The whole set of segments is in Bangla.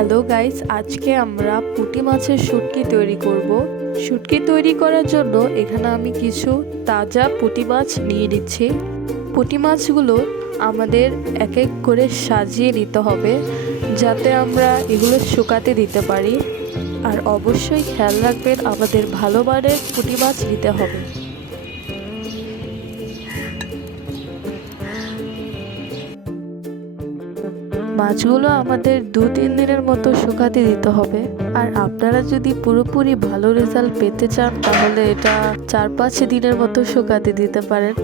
হ্যালো গাইস আজকে আমরা পুঁটি মাছের শুটকি তৈরি করব। শুটকি তৈরি করার জন্য এখানে আমি কিছু তাজা পুঁটি মাছ নিয়ে নিচ্ছি। পুঁটি মাছগুলো আমাদের এক এক করে সাজিয়ে নিতে হবে, যাতে আমরা এগুলো শুকাতে দিতে পারি। আর অবশ্যই খেয়াল রাখবেন, আমাদের ভালো পুঁটি মাছ নিতে হবে। মাছগুলো আমাদের দু তিন দিনের মতো শুকাতে দিতে হবে। আর আপনারা যদি পুরোপুরি ভালো রেজাল্ট পেতে চান, তাহলে এটা চার পাঁচ দিনের মতো শুকাতে দিতে পারেন।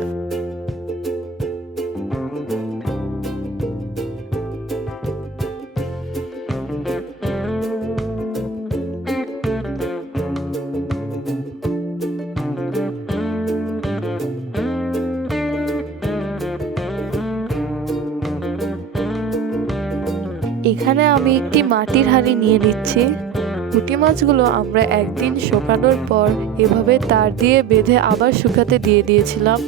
এখানে আমি একটি মাটির হাঁড়ি নিয়ে নিচ্ছি। পুঁটি মাছগুলো আমরা একদিন শুকানোর পর এভাবে তার দিয়ে বেঁধে আবার শুকাতে দিয়ে দিয়েছিলাম।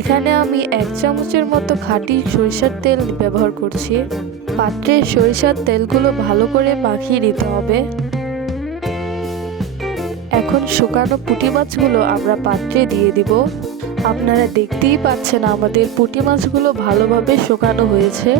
এখানে আমি এক চামচের মতো খাঁটি সরিষার তেল ব্যবহার করছি। পাত্রে সরিষার তেলগুলো ভালো করে মাখিয়ে নিতে হবে। এখন শুকানো পুঁটি মাছগুলো আমরা পাত্রে দিয়ে দিব। আপনারা দেখতেই পাচ্ছেন আমাদের পুঁটি মাছগুলো ভালোভাবে শুকানো হয়েছে।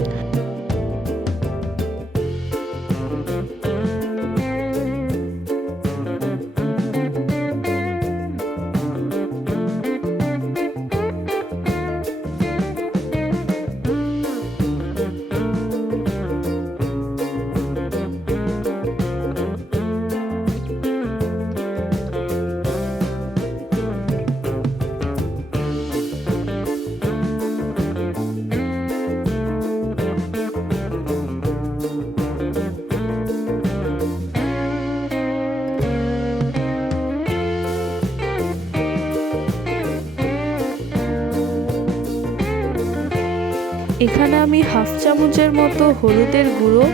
এখানে আমি হাফ চামচের মতো হলুদের গুঁড়ো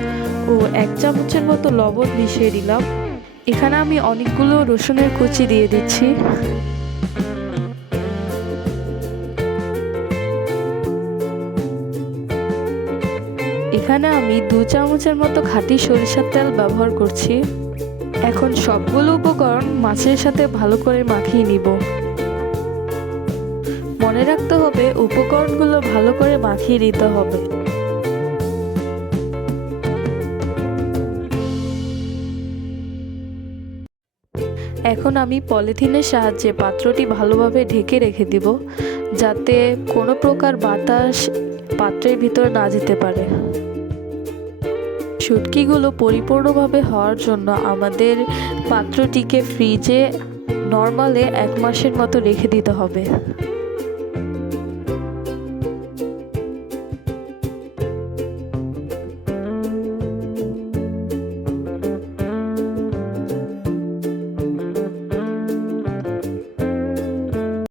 ও এক চামচের মতো লবণ মিশিয়ে দিলাম। এখানে আমি অনেকগুলো রসুনের কুচি দিয়ে দিচ্ছি। এখানে আমি দু চামচের মতো খাঁটি সরিষার তেল ব্যবহার করছি। এখন সবগুলো উপকরণ মাছের সাথে ভালো করে মাখিয়ে নিব। মনে রাখতে হবে, উপকরণগুলো ভালো করে মাখিয়ে নিতে হবে। এখন আমি পলিথিনের সাহায্যে পাত্রটি ভালোভাবে ঢেকে রেখে দিব, যাতে কোনো প্রকার বাতাস পাত্রের ভিতরে না যেতে পারে। শুটকিগুলো পরিপূর্ণভাবে হওয়ার জন্য আমাদের পাত্রটিকে ফ্রিজে নর্মালে এক মাসের মতো রেখে দিতে হবে।